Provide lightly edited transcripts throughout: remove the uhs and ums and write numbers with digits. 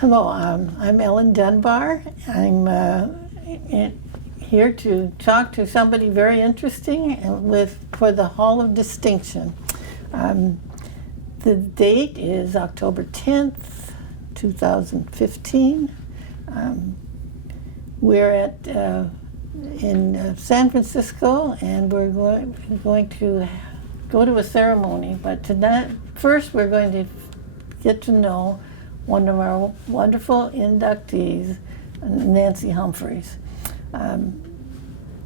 Hello, I'm Ellen Dunbar. I'm here to talk to somebody very interesting for the Hall of Distinction. The date is October 10th, 2015. We're in San Francisco, and we're going to go to a ceremony. But tonight, first, we're going to get to know one of our wonderful inductees, Nancy Humphreys,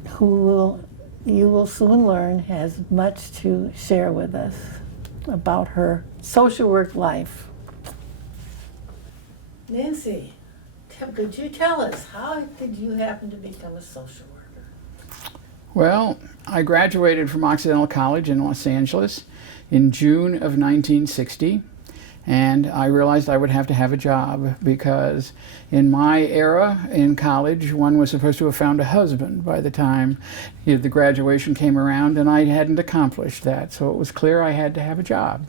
who you will soon learn has much to share with us about her social work life. Nancy, could you tell us, how did you happen to become a social worker? Well, I graduated from Occidental College in Los Angeles in June of 1960. And I realized I would have to have a job because in my era in college, one was supposed to have found a husband by the time the graduation came around, and I hadn't accomplished that. So it was clear I had to have a job.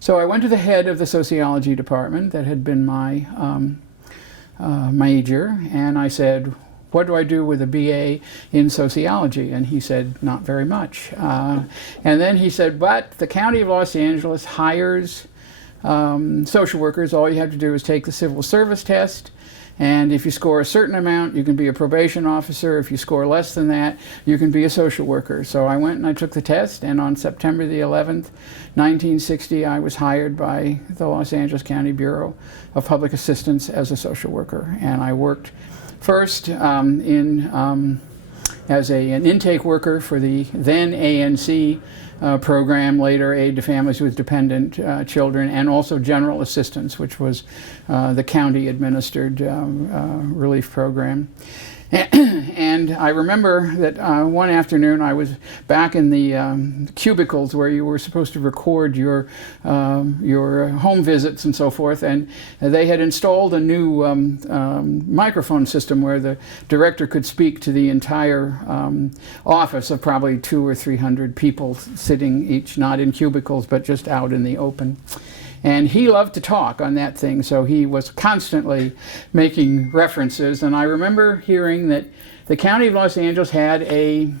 So I went to the head of the sociology department that had been my major, and I said, what do I do with a BA in sociology? And he said, not very much. And then he said, but the County of Los Angeles hires social workers. All you have to do is take the civil service test, and if you score a certain amount, you can be a probation officer. If you score less than that, you can be a social worker. So I went and I took the test, and on September the 11th, 1960, I was hired by the Los Angeles County Bureau of Public Assistance as a social worker. And I worked first as an intake worker for the then ANC program, later Aid to Families with Dependent Children, and also General Assistance, which was the county-administered relief program. And I remember that one afternoon I was back in the cubicles where you were supposed to record your home visits and so forth, and they had installed a new microphone system where the director could speak to the entire office of probably 200 or 300 people sitting each not in cubicles but just out in the open. And he loved to talk on that thing, so he was constantly making references. And I remember hearing that the County of Los Angeles had a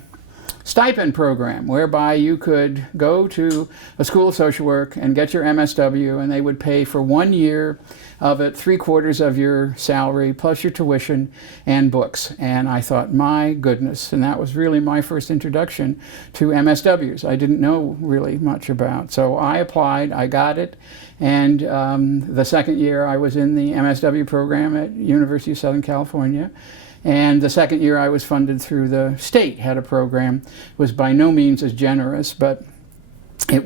stipend program whereby you could go to a school of social work and get your MSW, and they would pay for 1 year of it, 3/4 of your salary, plus your tuition and books. And I thought, my goodness, and that was really my first introduction to MSWs. I didn't know really much about. So I applied, I got it, and the second year I was in the MSW program at University of Southern California. And the second year I was funded through the state, had a program. It was by no means as generous, but it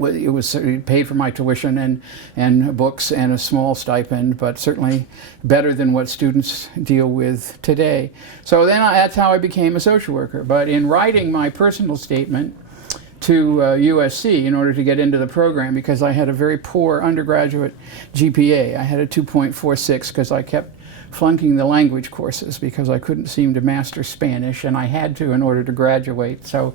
paid for my tuition and books and a small stipend, but certainly better than what students deal with today. So then that's how I became a social worker. But in writing my personal statement to USC in order to get into the program, because I had a very poor undergraduate GPA, I had a 2.46 because I kept flunking the language courses because I couldn't seem to master Spanish, and I had to in order to graduate. So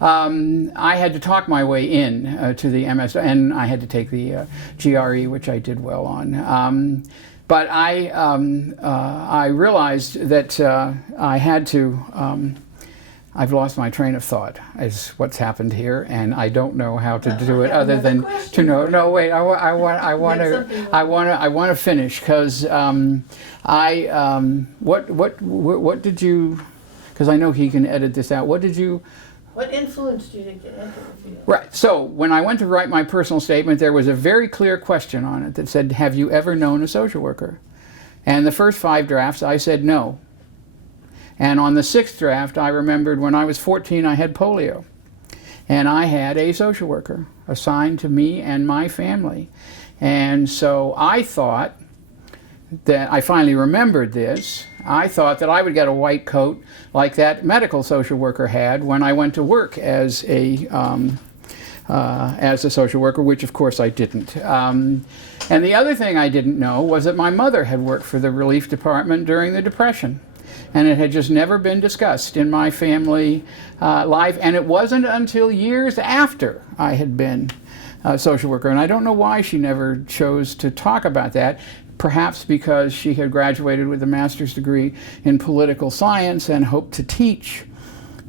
I had to talk my way in to the MS, and I had to take the GRE, which I did well on. But I realized that I had to. I've lost my train of thought, is what's happened here, and I don't know how to do it other than to know. No, wait. I want to finish, because what did you? Because I know he can edit this out. What influenced you to get into the field? Right. So when I went to write my personal statement, there was a very clear question on it that said, "Have you ever known a social worker?" And the first 5 drafts, I said no. And on the 6th draft, I remembered when I was 14, I had polio. And I had a social worker assigned to me and my family. And so I thought that, I finally remembered this, I thought that I would get a white coat like that medical social worker had when I went to work as a social worker, which of course I didn't. And the other thing I didn't know was that my mother had worked for the relief department during the Depression. And it had just never been discussed in my family life. And it wasn't until years after I had been a social worker. And I don't know why she never chose to talk about that. perhaps because she had graduated with a master's degree in political science and hoped to teach.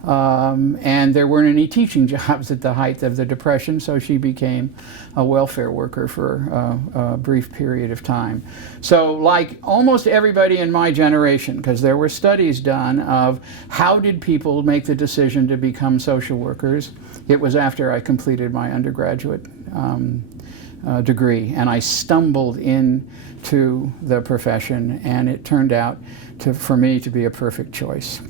And there weren't any teaching jobs at the height of the Depression, so she became a welfare worker for a brief period of time. So like almost everybody in my generation, because there were studies done of how did people make the decision to become social workers, it was after I completed my undergraduate degree, and I stumbled into the profession, and it turned out for me to be a perfect choice.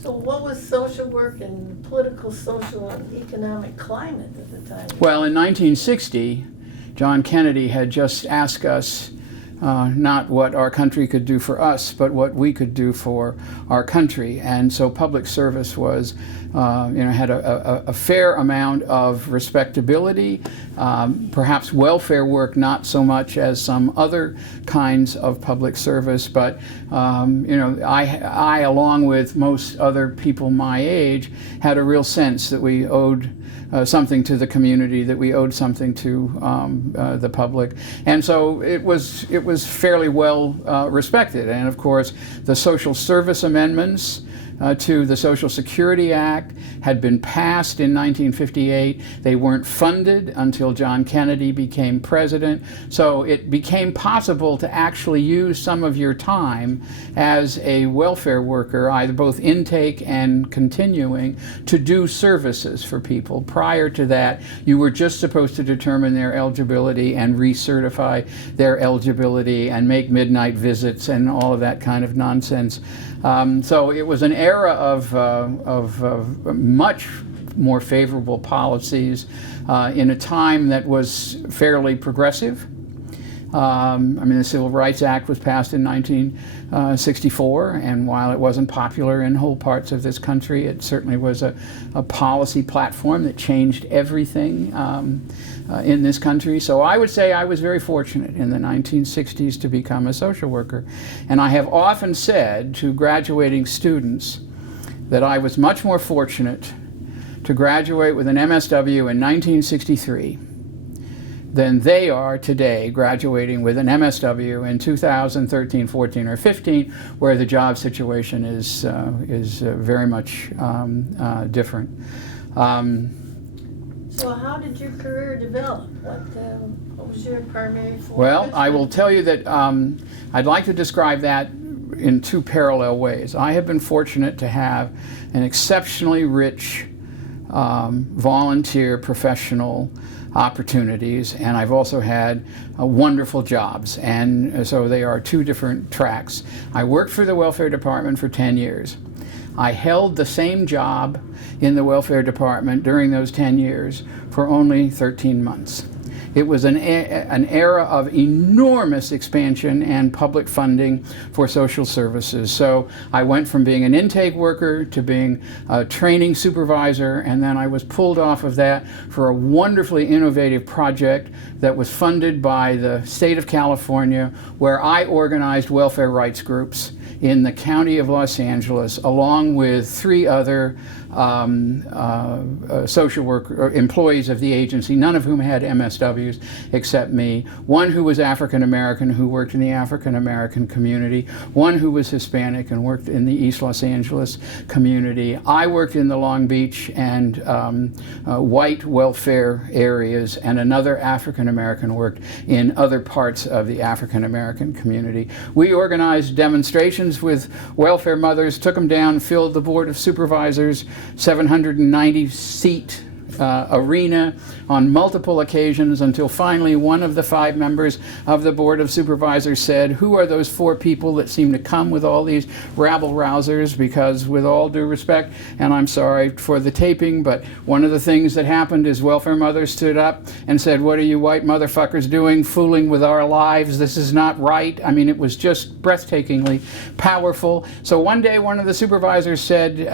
So what was social work and political, social, and economic climate at the time? Well, in 1960, John Kennedy had just asked us not what our country could do for us, but what we could do for our country. And so public service was, had a fair amount of respectability, perhaps welfare work not so much as some other kinds of public service, but I, along with most other people my age, had a real sense that we owed something to the community, that we owed something to the public, and so it was fairly well respected. And of course, the social service amendments to the Social Security Act had been passed in 1958. They weren't funded until John Kennedy became president. So it became possible to actually use some of your time as a welfare worker, either both intake and continuing, to do services for people. Prior to that, you were just supposed to determine their eligibility and recertify their eligibility and make midnight visits and all of that kind of nonsense. So it was an era of much more favorable policies in a time that was fairly progressive. The Civil Rights Act was passed in 1964, and while it wasn't popular in whole parts of this country, it certainly was a policy platform that changed everything in this country. So I would say I was very fortunate in the 1960s to become a social worker. And I have often said to graduating students that I was much more fortunate to graduate with an MSW in 1963 than they are today graduating with an MSW in 2013, 14, or 15, where the job situation is very much different. So how did your career develop? What was your primary focus? Well, I will tell you that I'd like to describe that in two parallel ways. I have been fortunate to have an exceptionally rich volunteer professional opportunities, and I've also had wonderful jobs, and so they are two different tracks. I worked for the welfare department for 10 years. I held the same job in the welfare department during those 10 years for only 13 months. It was an era of enormous expansion and public funding for social services. So I went from being an intake worker to being a training supervisor, and then I was pulled off of that for a wonderfully innovative project that was funded by the state of California, where I organized welfare rights groups in the county of Los Angeles, along with 3 other social worker employees of the agency, none of whom had MSWs except me. One who was African American, who worked in the African American community. One who was Hispanic and worked in the East Los Angeles community. I worked in the Long Beach and white welfare areas, and another African American worked in other parts of the African American community. We organized demonstrations with welfare mothers, took them down, filled the Board of Supervisors 790-seat arena on multiple occasions, until finally one of the 5 members of the Board of Supervisors said, "Who are those 4 people that seem to come with all these rabble-rousers?" Because with all due respect, and I'm sorry for the taping, but one of the things that happened is welfare mothers stood up and said, "What are you white motherfuckers doing, fooling with our lives? This is not right." I mean, it was just breathtakingly powerful. So one day one of the supervisors said,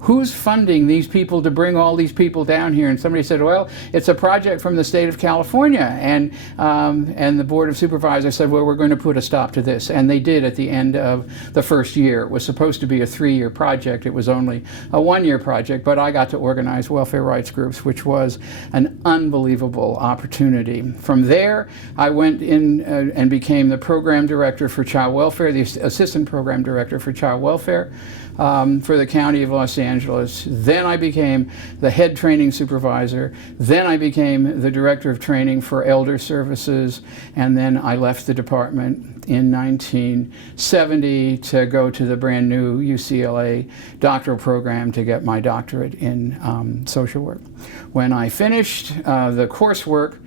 "Who's funding these people to bring all these people down here? And somebody said, well, it's a project from the state of California. And the Board of Supervisors said, well, we're going to put a stop to this. And they did at the end of the first year. It was supposed to be a 3-year project. It was only a 1-year project, but I got to organize welfare rights groups, which was an unbelievable opportunity. From there, I went in and became the program director for child welfare, the assistant program director for child welfare for the County of Los Angeles. Then I became the head training supervisor. Then I became the director of training for elder services. And then I left the department in 1970 to go to the brand new UCLA doctoral program to get my doctorate in social work. When I finished the coursework,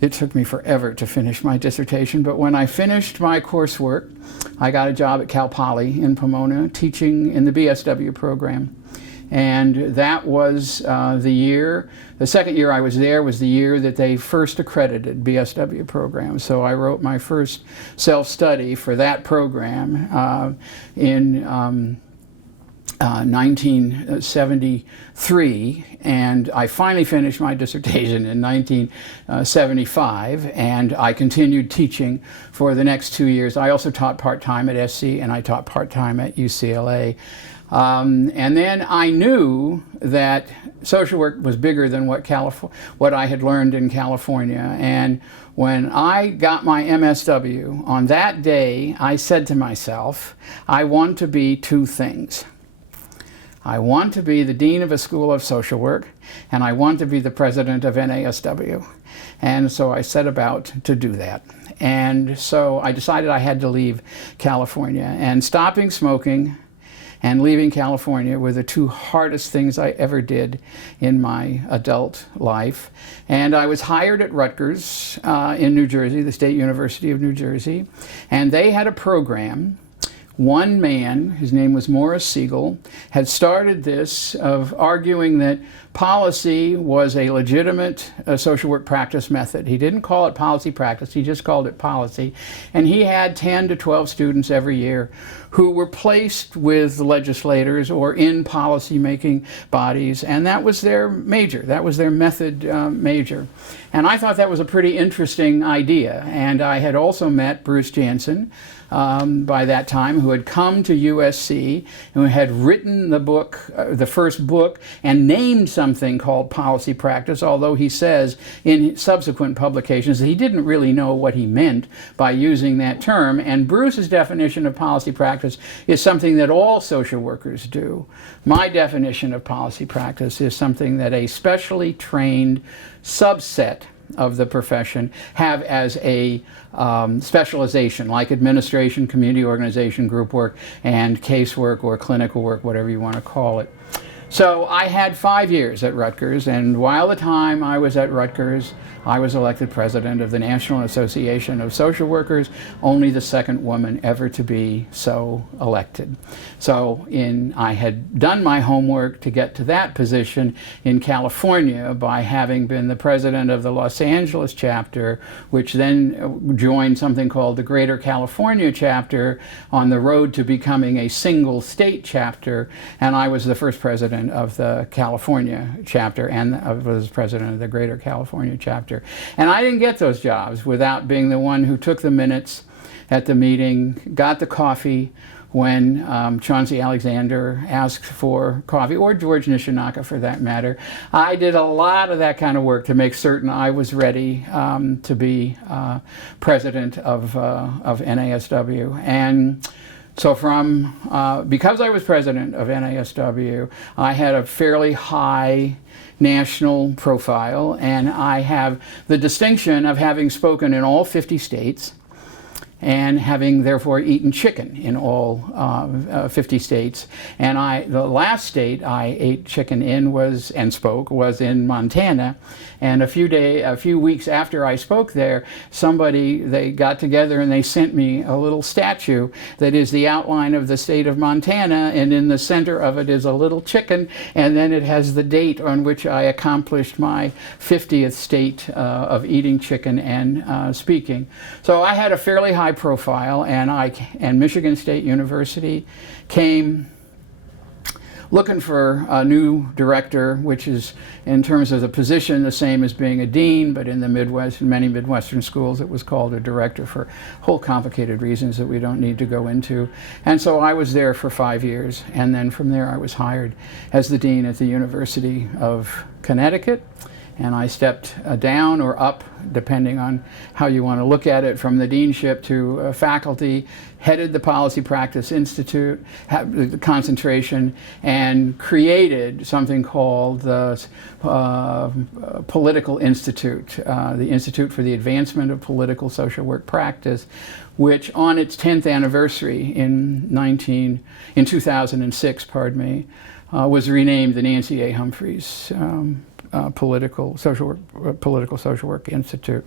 it took me forever to finish my dissertation, but when I finished my coursework, I got a job at Cal Poly in Pomona teaching in the BSW program. And that was the second year I was there was the year that they first accredited BSW programs. So I wrote my first self-study for that program in 1973, and I finally finished my dissertation in 1975, and I continued teaching for the next 2 years. I also taught part-time at SC, and I taught part-time at UCLA. And then I knew that social work was bigger than what I had learned in California. And when I got my MSW, on that day, I said to myself, I want to be two things. I want to be the dean of a school of social work, and I want to be the president of NASW. And so I set about to do that. And so I decided I had to leave California. And stopping smoking and leaving California were the two hardest things I ever did in my adult life. And I was hired at Rutgers in New Jersey, the State University of New Jersey, and they had a program. One man, his name was Morris Siegel, had started this of arguing that policy was a legitimate social work practice method. He didn't call it policy practice, he just called it policy. And he had 10 to 12 students every year who were placed with legislators or in policy-making bodies, and that was their major, that was their method major. And I thought that was a pretty interesting idea. And I had also met Bruce Jansen, by that time, who had come to USC and who had written the book, the first book, and named something called policy practice, although he says in subsequent publications that he didn't really know what he meant by using that term. And Bruce's definition of policy practice is something that all social workers do. My definition of policy practice is something that a specially trained subset of the profession have as a specialization, like administration, community organization, group work, and casework or clinical work, whatever you want to call it. So I had 5 years at Rutgers, and while the time I was at Rutgers, I was elected president of the National Association of Social Workers, only the second woman ever to be so elected. So I had done my homework to get to that position in California by having been the president of the Los Angeles chapter, which then joined something called the Greater California chapter on the road to becoming a single state chapter, and I was the first president of the California chapter, and I was president of the Greater California chapter. And I didn't get those jobs without being the one who took the minutes at the meeting, got the coffee when Chauncey Alexander asked for coffee, or George Nishinaka for that matter. I did a lot of that kind of work to make certain I was ready to be president of NASW. And so because I was president of NASW, I had a fairly high national profile, and I have the distinction of having spoken in all 50 states and having therefore eaten chicken in all 50 states. And the last state I ate chicken in was in Montana. And a few weeks after I spoke there, they got together and they sent me a little statue that is the outline of the state of Montana, and in the center of it is a little chicken, and then it has the date on which I accomplished my 50th state of eating chicken and speaking. So I had a fairly high profile, and Michigan State University came looking for a new director, which is, in terms of the position, the same as being a dean, but in the Midwest, in many Midwestern schools, it was called a director for whole complicated reasons that we don't need to go into. And so I was there for 5 years, and then from there I was hired as the dean at the University of Connecticut. And I stepped down or up, depending on how you want to look at it, from the deanship to faculty, headed the Policy Practice Institute, the concentration, and created something called the Political Institute, the Institute for the Advancement of Political Social Work Practice, which on its 10th anniversary in 2006, was renamed the Nancy A. Humphreys Political Social Work Institute,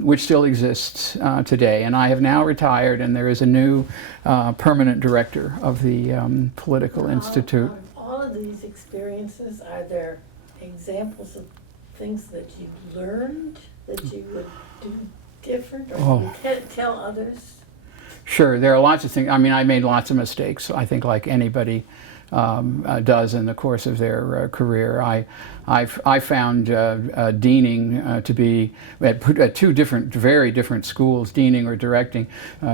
which still exists today. And I have now retired, and there is a new permanent director of the Political Institute. All of these experiences, are there examples of things that you learned that you would do different, or you can tell others? Sure, there are lots of things. I mean, I made lots of mistakes, I think, like anybody does in the course of their career. I found deaning to be, at two different, very different schools, deaning or directing,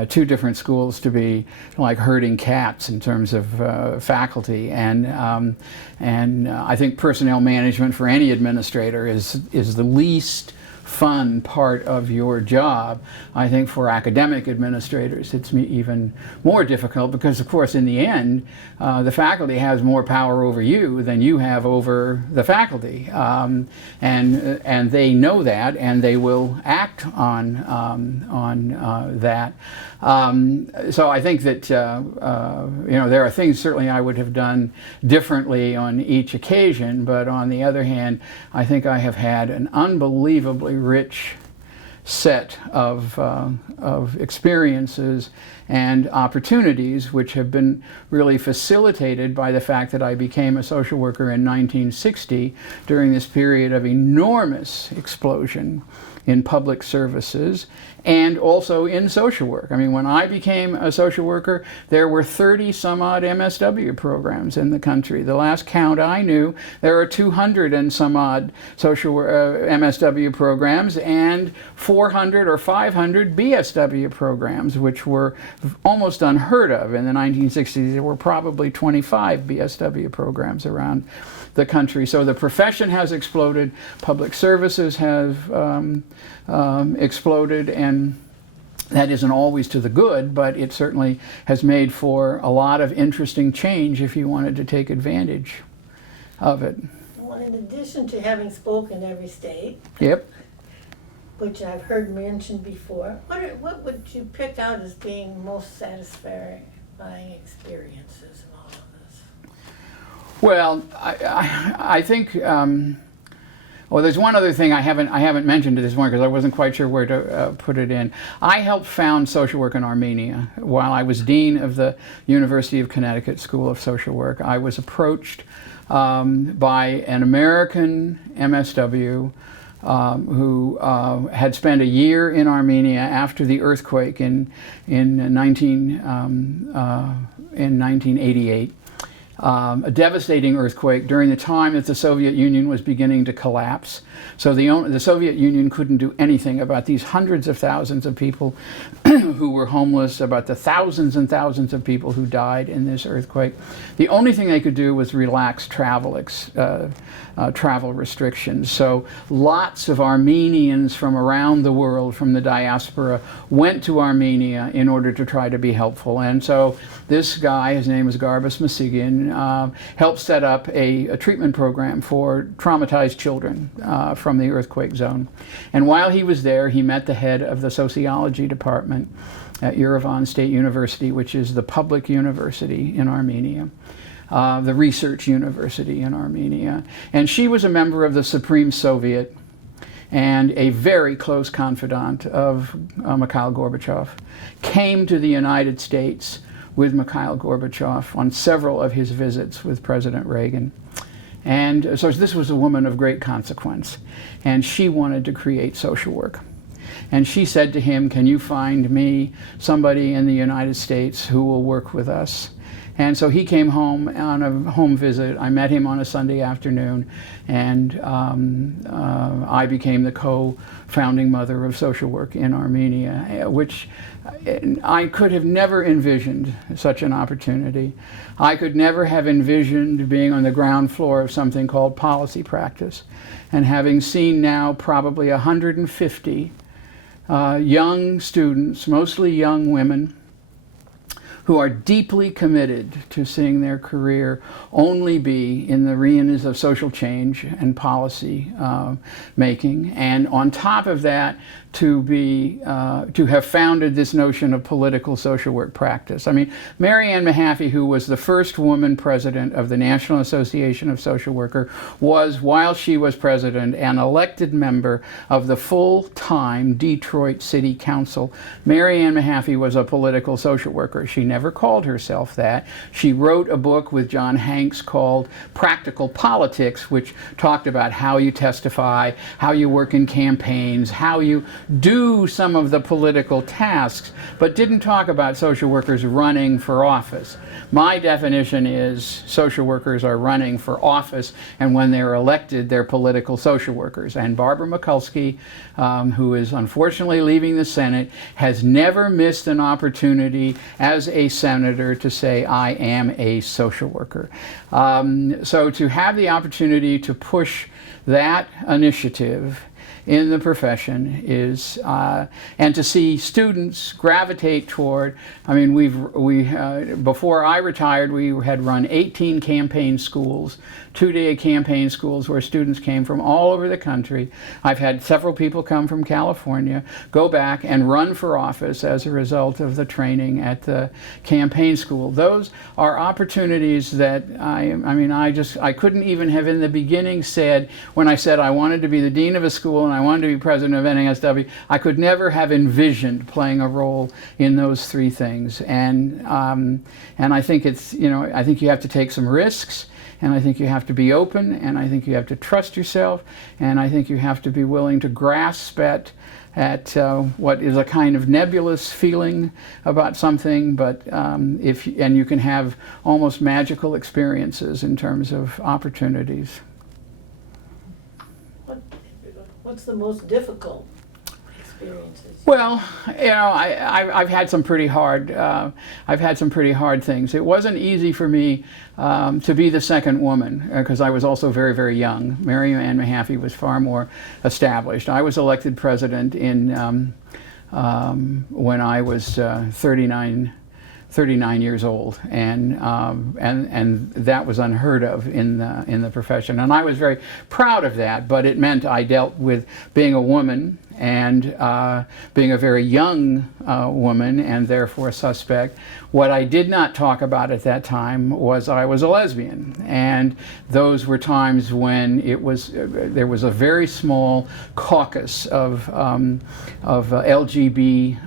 two different schools to be like herding cats in terms of faculty. And I think personnel management for any administrator is the least fun part of your job. I think for academic administrators it's even more difficult because, of course, in the end the faculty has more power over you than you have over the faculty, and they know that, and they will act on that. So I think that there are things certainly I would have done differently on each occasion, but on the other hand, I think I have had an unbelievably rich set of experiences and opportunities, which have been really facilitated by the fact that I became a social worker in 1960 during this period of enormous explosion in public services and also in social work. I mean, when I became a social worker, there were 30 some odd MSW programs in the country. The last count I knew, there are 200 and some odd social MSW programs and 400 or 500 BSW programs, which were almost unheard of. In the 1960s, there were probably 25 BSW programs around the country. So the profession has exploded, public services have exploded, and that isn't always to the good, but it certainly has made for a lot of interesting change if you wanted to take advantage of it. Well, in addition to having spoken every state, yep, which I've heard mentioned before, what would you pick out as being most satisfying experiences in all of this? Well, I think, well, there's one other thing I haven't mentioned at this point because I wasn't quite sure where to put it in. I helped found social work in Armenia. While I was dean of the University of Connecticut School of Social Work, I was approached by an American MSW who had spent a year in Armenia after the earthquake in 1988. A devastating earthquake during the time that the Soviet Union was beginning to collapse. So the Soviet Union couldn't do anything about these hundreds of thousands of people who were homeless, about the thousands and thousands of people who died in this earthquake. The only thing they could do was relax travel restrictions. So lots of Armenians from around the world, from the diaspora, went to Armenia in order to try to be helpful. And so this guy, his name is Garbus Masigin, helped set up a treatment program for traumatized children from the earthquake zone. And while he was there, he met the head of the sociology department at Yerevan State University, which is the public university in Armenia, the research university in Armenia. And she was a member of the Supreme Soviet and a very close confidant of Mikhail Gorbachev, came to the United States with Mikhail Gorbachev on several of his visits with President Reagan. And so this was a woman of great consequence, and she wanted to create social work. And she said to him, "Can you find me somebody in the United States who will work with us?" And so he came home on a home visit. I met him on a Sunday afternoon, and I became the co-founding mother of social work in Armenia, which I could have never envisioned such an opportunity. I could never have envisioned being on the ground floor of something called policy practice, and having seen now probably 150 young students, mostly young women, who are deeply committed to seeing their career only be in the arenas of social change and policy making, and on top of that, to have founded this notion of political social work practice. I mean, Mary Ann Mahaffey, who was the first woman president of the National Association of Social Workers, was, while she was president, an elected member of the full-time Detroit City Council. Mary Ann Mahaffey was a political social worker. She never called herself that. She wrote a book with John Hanks called Practical Politics, which talked about how you testify, how you work in campaigns, how you do some of the political tasks, but didn't talk about social workers running for office. My definition is social workers are running for office, and when they're elected, they're political social workers. And Barbara Mikulski, who is unfortunately leaving the Senate, has never missed an opportunity as a senator to say, "I am a social worker." So to have the opportunity to push that initiative in the profession is, and to see students gravitate toward, I mean, before I retired, we had run 18 campaign schools, 2-day campaign schools where students came from all over the country. I've had several people come from California, go back and run for office as a result of the training at the campaign school. Those are opportunities that I couldn't even have in the beginning said, when I said I wanted to be the dean of a school and I wanted to be president of NASW, I could never have envisioned playing a role in those three things. And I think it's, I think you have to take some risks, and I think you have to be open, and I think you have to trust yourself, and I think you have to be willing to grasp at what is a kind of nebulous feeling about something, but and you can have almost magical experiences in terms of opportunities. What's the most difficult experiences? Well, I've had some pretty hard. I've had some pretty hard things. It wasn't easy for me to be the second woman because I was also very, very young. Mary Ann Mahaffey was far more established. I was elected president in when I was 39 years old, and that was unheard of in the profession, and I was very proud of that. But it meant I dealt with being a woman and being a very young woman, and therefore suspect. What I did not talk about at that time was I was a lesbian, and those were times when there was a very small caucus of LGB.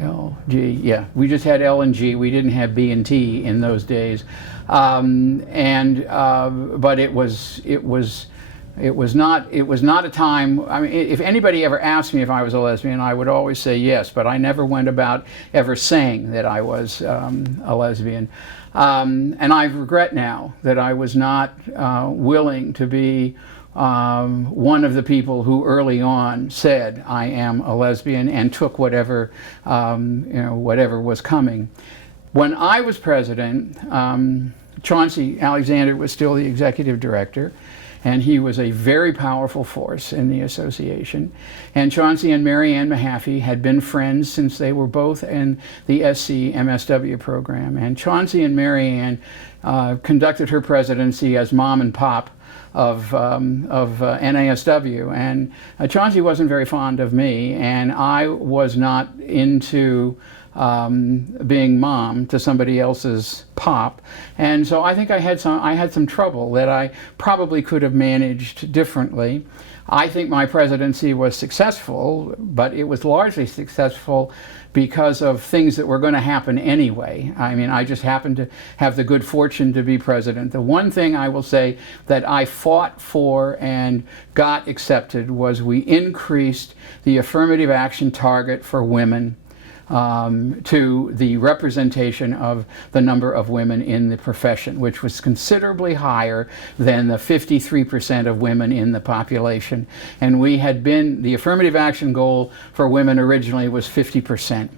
LG, yeah, we just had L and G. We didn't have B and T in those days, but it was not a time. I mean, if anybody ever asked me if I was a lesbian, I would always say yes, but I never went about ever saying that I was a lesbian. And I regret now that I was not willing to be one of the people who early on said I am a lesbian and took whatever whatever was coming. When I was president, Chauncey Alexander was still the executive director, and he was a very powerful force in the association. And Chauncey and Mary Ann Mahaffey had been friends since they were both in the SC MSW program. And Chauncey and Mary Ann conducted her presidency as mom and pop of NASW, and Chauncey wasn't very fond of me, and I was not into being mom to somebody else's pop, and so I think I had some trouble that I probably could have managed differently. I think my presidency was successful, but it was largely successful because of things that were going to happen anyway. I mean, I just happened to have the good fortune to be president. The one thing I will say that I fought for and got accepted was we increased the affirmative action target for women to the representation of the number of women in the profession, which was considerably higher than the 53% of women in the population. And we had been, the affirmative action goal for women originally was 50%.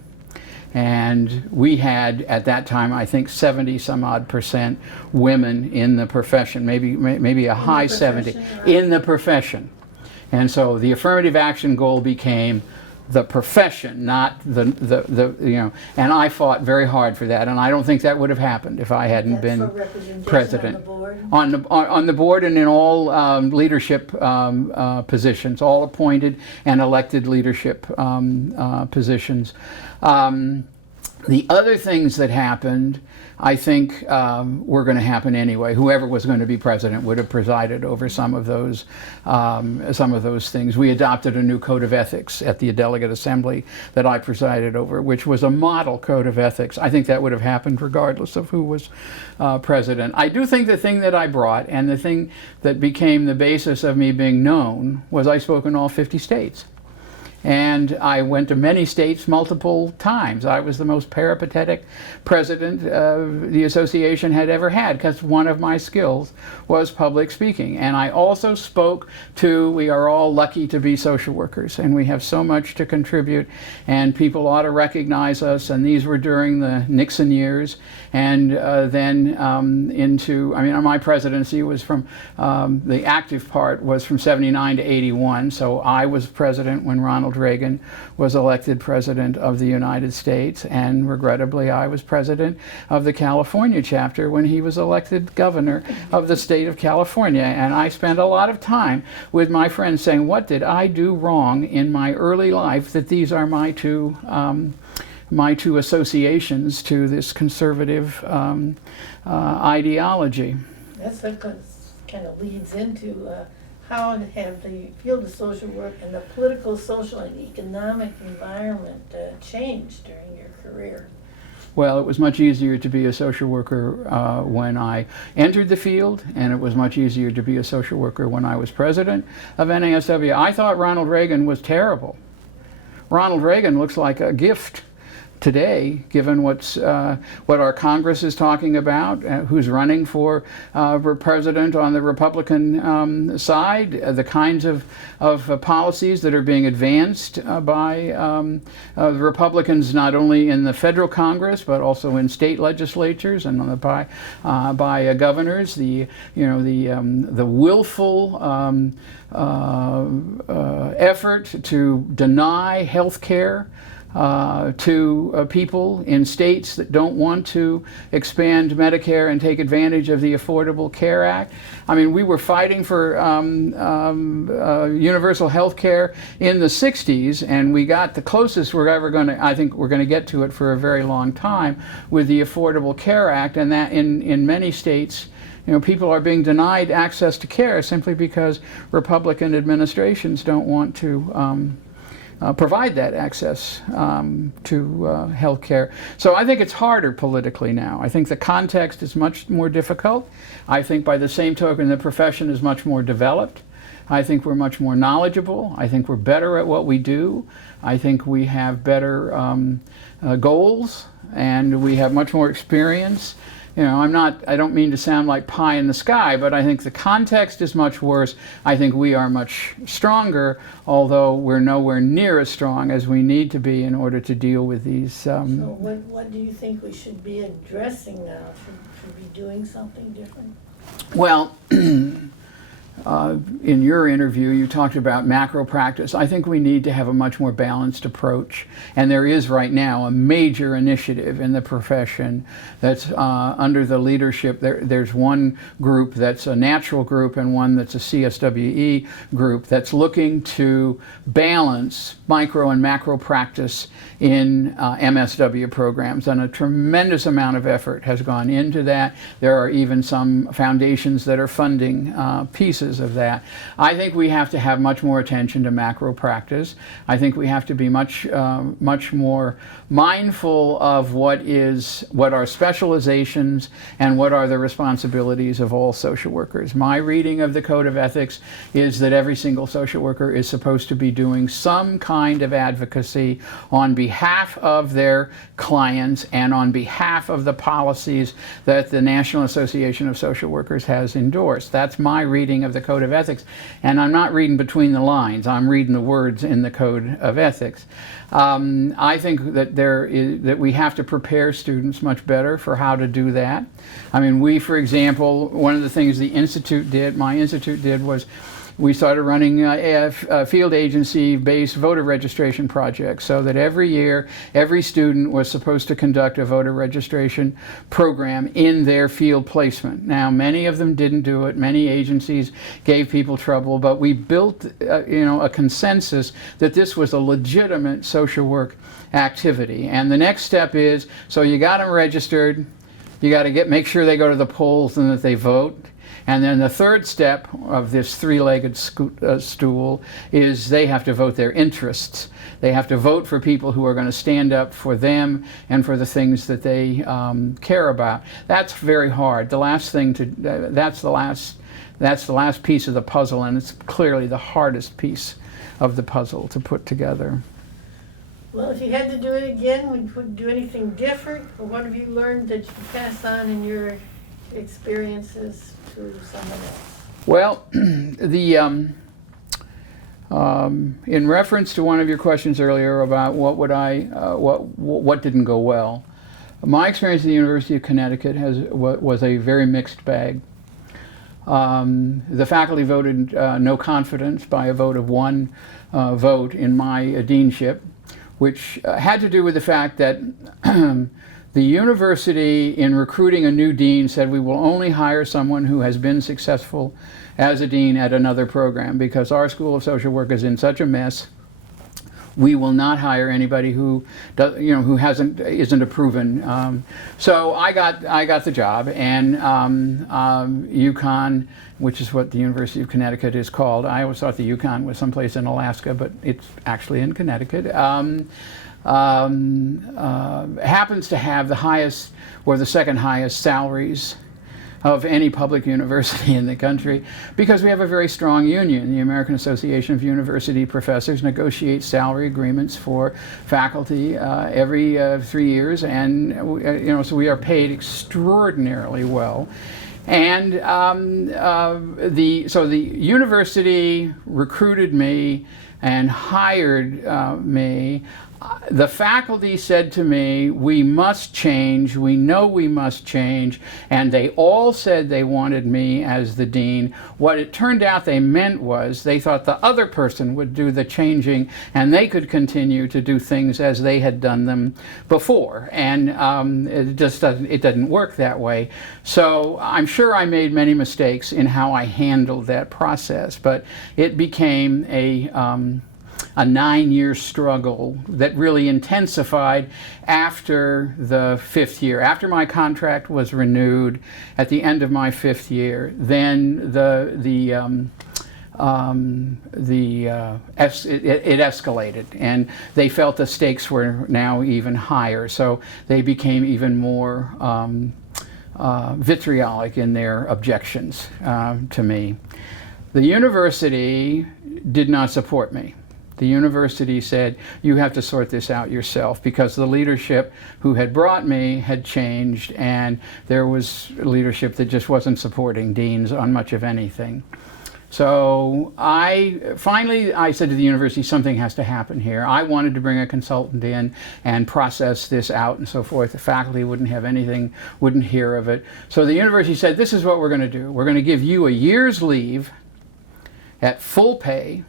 And we had, at that time, I think 70 some odd percent women in the profession, maybe a high 70 in the profession. And so the affirmative action goal became the profession, not the you know, and I fought very hard for that, and I don't think that would have happened if I hadn't been president. On the board and in all leadership positions, all appointed and elected leadership positions. The other things that happened, I think, were going to happen anyway. Whoever was going to be president would have presided over some of those things. We adopted a new code of ethics at the delegate assembly that I presided over, which was a model code of ethics. I think that would have happened regardless of who was president. I do think the thing that I brought and the thing that became the basis of me being known was I spoke in all 50 states. And I went to many states multiple times. I was the most peripatetic president the association had ever had, because one of my skills was public speaking. And I also spoke to, we are all lucky to be social workers, and we have so much to contribute, and people ought to recognize us. And these were during the Nixon years. And then into, I mean, my presidency was from, the active part was from 79 to 81. So I was president when Ronald Reagan was elected president of the United States, and regrettably I was president of the California chapter when he was elected governor of the state of California. And I spent a lot of time with my friends saying, what did I do wrong in my early life that these are my two associations to this conservative ideology. That's what kind of leads into how have the field of social work and the political, social, and economic environment changed during your career? Well, it was much easier to be a social worker when I entered the field, and it was much easier to be a social worker when I was president of NASW. I thought Ronald Reagan was terrible. Ronald Reagan looks like a gift today, given what our Congress is talking about, who's running for president on the Republican side, the kinds of policies that are being advanced by the Republicans, not only in the federal Congress but also in state legislatures and by governors. The willful effort to deny health care to people in states that don't want to expand Medicare and take advantage of the Affordable Care Act. I mean, we were fighting for universal health care in the 60s, and we got the closest we're ever going to, I think we're going to get to it for a very long time, with the Affordable Care Act, and that in many states, people are being denied access to care simply because Republican administrations don't want to provide that access to health care. So I think it's harder politically now. I think the context is much more difficult. I think by the same token, the profession is much more developed. I think we're much more knowledgeable. I think we're better at what we do. I think we have better goals, and we have much more experience. I don't mean to sound like pie in the sky, but I think the context is much worse. I think we are much stronger, although we're nowhere near as strong as we need to be in order to deal with these. So what do you think we should be addressing now? Should we be doing something different? Well, in your interview, you talked about macro practice. I think we need to have a much more balanced approach. And there is right now a major initiative in the profession that's under the leadership. There's one group that's a natural group and one that's a CSWA group that's looking to balance micro and macro practice in MSW programs. And a tremendous amount of effort has gone into that. There are even some foundations that are funding pieces consequences of that. I think we have to have much more attention to macro practice. I think we have to be much more mindful of what are specializations and what are the responsibilities of all social workers. My reading of the Code of Ethics is that every single social worker is supposed to be doing some kind of advocacy on behalf of their clients and on behalf of the policies that the National Association of Social Workers has endorsed. That's my reading of the Code of Ethics, and I'm not reading between the lines. I'm reading the words in the Code of Ethics. I think that that we have to prepare students much better for how to do that. I mean, we, for example, one of the things my institute did was we started running a field agency-based voter registration project, so that every year, every student was supposed to conduct a voter registration program in their field placement. Now, many of them didn't do it. Many agencies gave people trouble, but we built a consensus that this was a legitimate social work activity. And the next step is, so you got them registered, you got to make sure they go to the polls and that they vote. And then the third step of this three-legged stool is they have to vote their interests. They have to vote for people who are going to stand up for them and for the things that they care about. That's very hard. That's the last piece of the puzzle, and it's clearly the hardest piece of the puzzle to put together. Well, if you had to do it again, would you do anything different? Or what have you learned that you pass on in your experiences to someone else? Well, in reference to one of your questions earlier about what didn't go well, my experience at the University of Connecticut was a very mixed bag. The faculty voted no confidence by a vote of 1 vote in my deanship, which had to do with the fact that the university, in recruiting a new dean, said we will only hire someone who has been successful as a dean at another program, because our School of Social Work is in such a mess. We will not hire anybody who isn't a proven. So I got the job, and UCONN, which is what the University of Connecticut is called. I always thought the UCONN was someplace in Alaska, but it's actually in Connecticut. Happens to have the highest or the second highest salaries of any public university in the country, because we have a very strong union. The American Association of University Professors negotiates salary agreements for faculty every 3 years, and so we are paid extraordinarily well. And so the university recruited me and hired me. The faculty said to me, we must change, we know we must change, and they all said they wanted me as the dean. What it turned out they meant was they thought the other person would do the changing and they could continue to do things as they had done them before. And it doesn't work that way. So I'm sure I made many mistakes in how I handled that process, but it became a 9-year struggle that really intensified after the 5th year. After my contract was renewed at the end of my 5th year, then it escalated, and they felt the stakes were now even higher. So they became even more vitriolic in their objections to me. The university did not support me. The university said, you have to sort this out yourself, because the leadership who had brought me had changed, and there was leadership that just wasn't supporting deans on much of anything. So I said to the university, something has to happen here. I wanted to bring a consultant in and process this out and so forth. The faculty wouldn't have anything, wouldn't hear of it. So the university said, this is what we're going to do. We're going to give you a year's leave at full pay.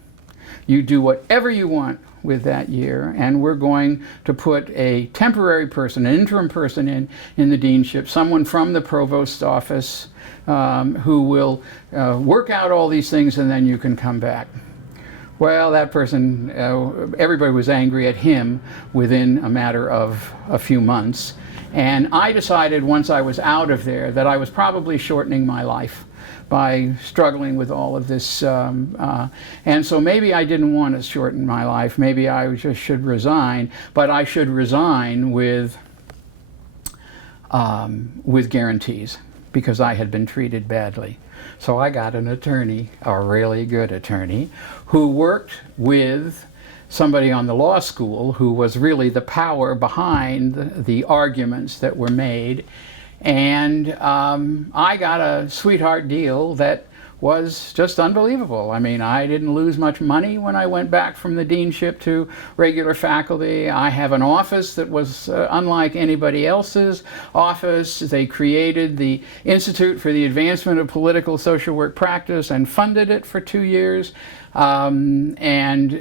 You do whatever you want with that year, and we're going to put a temporary person, an interim person in the deanship, someone from the provost's office who will work out all these things, and then you can come back. Well, that person, everybody was angry at him within a matter of a few months. And I decided once I was out of there that I was probably shortening my life by struggling with all of this. And so maybe I didn't want to shorten my life. Maybe I just should resign, but I should resign with guarantees because I had been treated badly. So I got an attorney, a really good attorney, who worked with somebody on the law school who was really the power behind the arguments that were made. And I got a sweetheart deal that was just unbelievable. I mean, I didn't lose much money when I went back from the deanship to regular faculty. I have an office that was unlike anybody else's office. They created the Institute for the Advancement of Political Social Work Practice and funded it for 2 years. And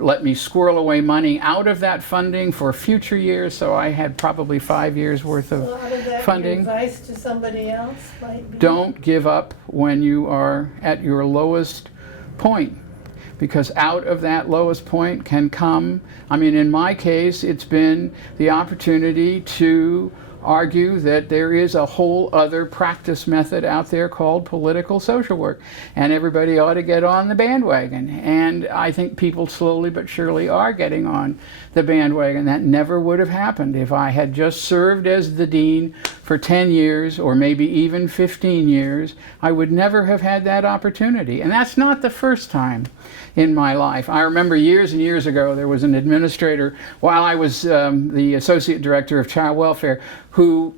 let me squirrel away money out of that funding for future years, so I had probably 5 years worth of So out of that, funding. your advice to somebody else might be? Don't give up when you are at your lowest point, because out of that lowest point can come, I mean, in my case, it's been the opportunity to argue that there is a whole other practice method out there called political social work, and everybody ought to get on the bandwagon. And I think people slowly but surely are getting on the bandwagon. That never would have happened if I had just served as the dean for 10 years or maybe even 15 years. I would never have had that opportunity. And that's not the first time in my life. I remember years and years ago there was an administrator while I was the associate director of child welfare who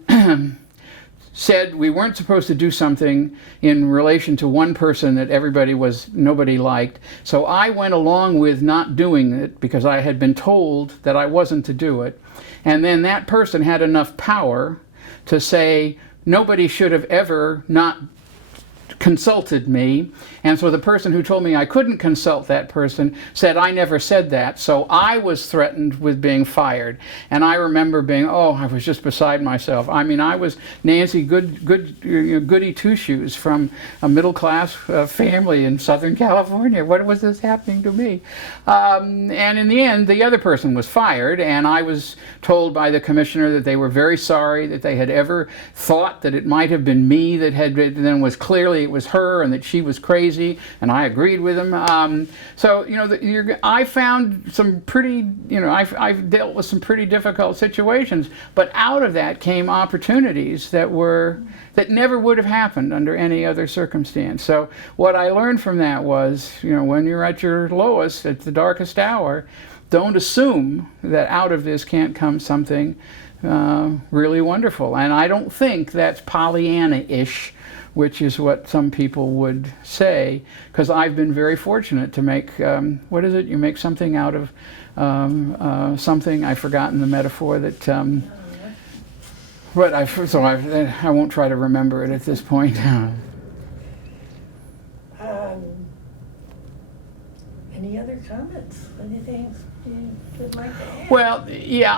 said we weren't supposed to do something in relation to one person that nobody liked. So I went along with not doing it because I had been told that I wasn't to do it. And then that person had enough power to say nobody should have ever not consulted me. And so the person who told me I couldn't consult that person said I never said that. So I was threatened with being fired. And I remember being, I was just beside myself. I mean, I was Nancy goody two-shoes from a middle-class family in Southern California. What was this happening to me? And in the end, the other person was fired, and I was told by the commissioner that they were very sorry that they had ever thought that it might have been me that had been, and then was clearly it was her and that she was crazy, and I agreed with him. So, I found some pretty, I've dealt with some pretty difficult situations, but out of that came opportunities that never would have happened under any other circumstance. So what I learned from that was, when you're at your lowest, at the darkest hour, don't assume that out of this can't come something really wonderful. And I don't think that's Pollyanna-ish, which is what some people would say, because I've been very fortunate to make, what is it? You make something out of something. I've forgotten the metaphor that, but I won't try to remember it at this point. Any other comments? Anything you would like to add? Well, yeah,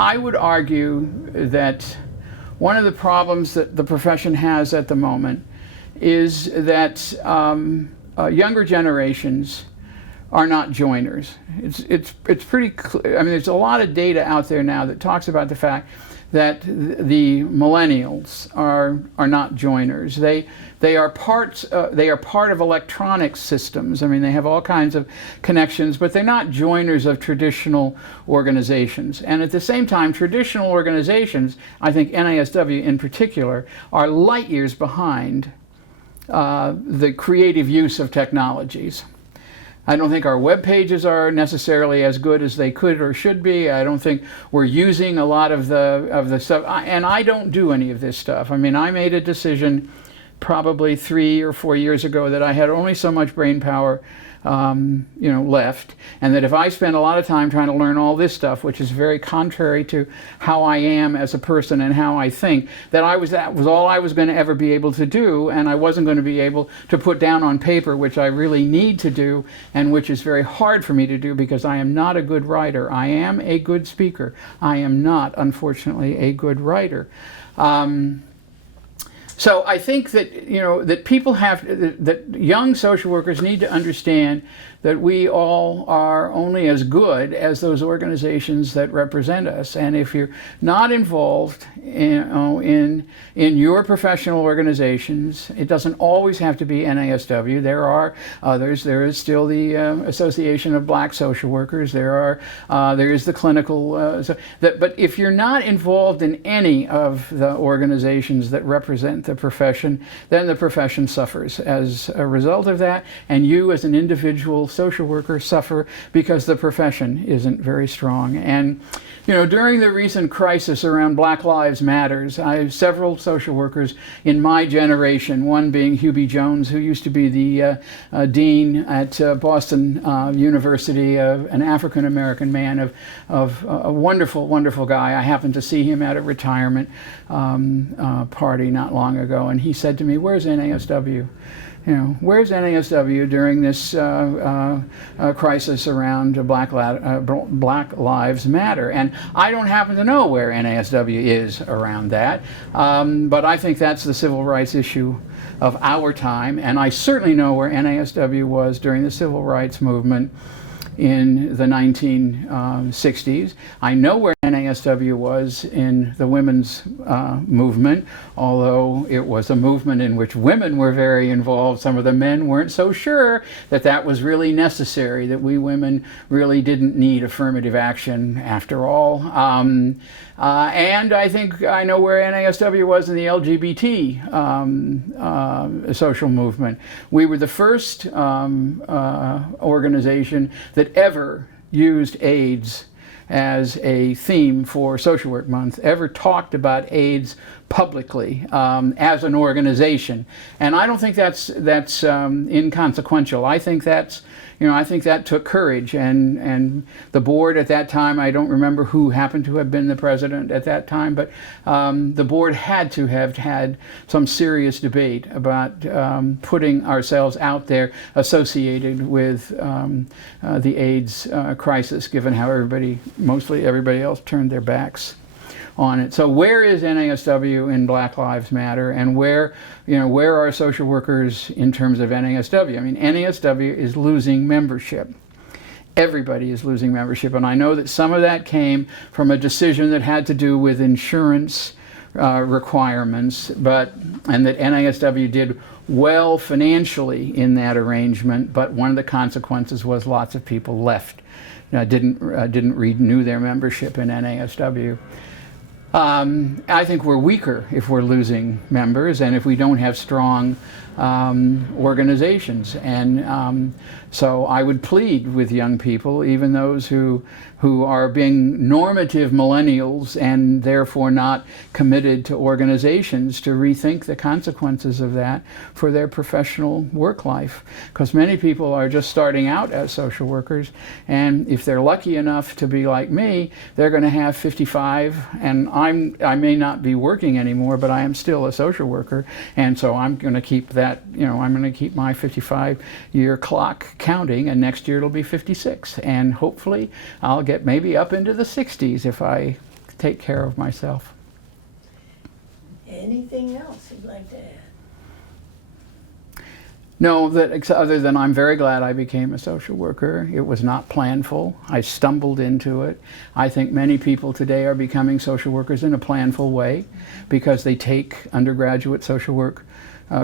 I would argue that one of the problems that the profession has at the moment is that younger generations are not joiners. It's pretty clear. I mean, there's a lot of data out there now that talks about the fact that the millennials are not joiners. They are part of electronic systems. I mean, they have all kinds of connections, but they're not joiners of traditional organizations. And at the same time, traditional organizations, I think NASW in particular, are light years behind the creative use of technologies. I don't think our web pages are necessarily as good as they could or should be. I don't think we're using a lot of the stuff. And I don't do any of this stuff. I mean, I made a decision probably 3 or 4 years ago that I had only so much brain power left, and that if I spent a lot of time trying to learn all this stuff, which is very contrary to how I am as a person and how I think, that was all I was going to ever be able to do, and I wasn't going to be able to put down on paper, which I really need to do, and which is very hard for me to do because I am not a good writer. I am a good speaker. I am not, unfortunately, a good writer. So I think that, that people that young social workers need to understand that we all are only as good as those organizations that represent us. And if you're not involved in your professional organizations, it doesn't always have to be NASW. There are others. There is still the Association of Black Social Workers. There is the clinical. But if you're not involved in any of the organizations that represent the profession, then the profession suffers as a result of that, and you as an individual social worker suffer because the profession isn't very strong. And during the recent crisis around Black Lives Matters, I have several social workers in my generation, one being Hubie Jones, who used to be the dean at Boston University, an African-American man of a wonderful, wonderful guy. I happened to see him at a retirement party not long ago, and he said to me, "Where's NASW? Where's NASW during this crisis around Black Lives Matter?" And I don't happen to know where NASW is around that, but I think that's the civil rights issue of our time, and I certainly know where NASW was during the civil rights movement in the 1960s. I know where NASW was in the women's movement, although it was a movement in which women were very involved. Some of the men weren't so sure that that was really necessary, that we women really didn't need affirmative action after all. And I think I know where NASW was in the LGBT social movement. We were the first organization that ever used AIDS as a theme for Social Work Month, ever talked about AIDS publicly as an organization. And I don't think that's inconsequential. I think that's I think that took courage, and the board at that time, I don't remember who happened to have been the president at that time, but the board had to have had some serious debate about putting ourselves out there associated with the AIDS crisis, given how mostly everybody else turned their backs on it. So where is NASW in Black Lives Matter, and where are social workers in terms of NASW? I mean, NASW is losing membership. Everybody is losing membership, and I know that some of that came from a decision that had to do with insurance requirements, and that NASW did well financially in that arrangement, but one of the consequences was lots of people left, didn't renew their membership in NASW. I think we're weaker if we're losing members and if we don't have strong organizations. And so I would plead with young people, even those who are being normative millennials and therefore not committed to organizations, to rethink the consequences of that for their professional work life. Because many people are just starting out as social workers, and if they're lucky enough to be like me, they're going to have 55, and I may not be working anymore, but I am still a social worker, and so I'm going to keep that, I'm going to keep my 55-year clock counting, and next year it'll be 56, and hopefully I'll get maybe up into the 60s if I take care of myself. Anything else you'd like to add? No, other than I'm very glad I became a social worker. It was not planful. I stumbled into it. I think many people today are becoming social workers in a planful way because they take undergraduate social work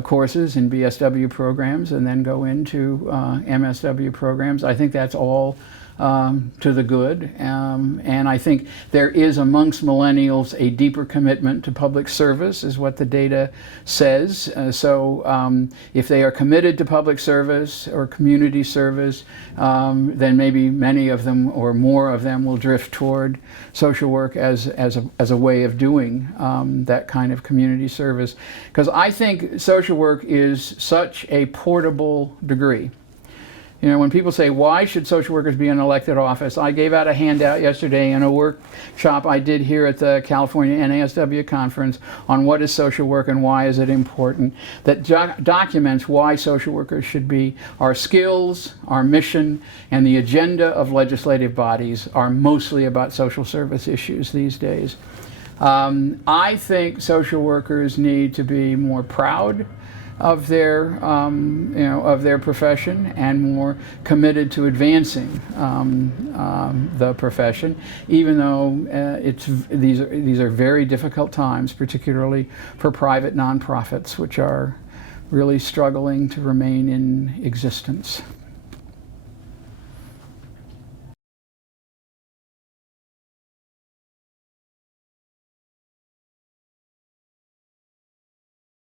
courses in BSW programs and then go into MSW programs. I think that's all to the good, and I think there is amongst millennials a deeper commitment to public service, is what the data says. So if they are committed to public service or community service, then maybe many of them or more of them will drift toward social work as a way of doing that kind of community service. Because I think social work is such a portable degree. When people say, why should social workers be in elected office? I gave out a handout yesterday in a workshop I did here at the California NASW conference on what is social work and why is it important, that documents why social workers should be. Our skills, our mission, and the agenda of legislative bodies are mostly about social service issues these days. I think social workers need to be more proud of their, of their profession and more committed to advancing the profession, even though these are very difficult times, particularly for private nonprofits, which are really struggling to remain in existence.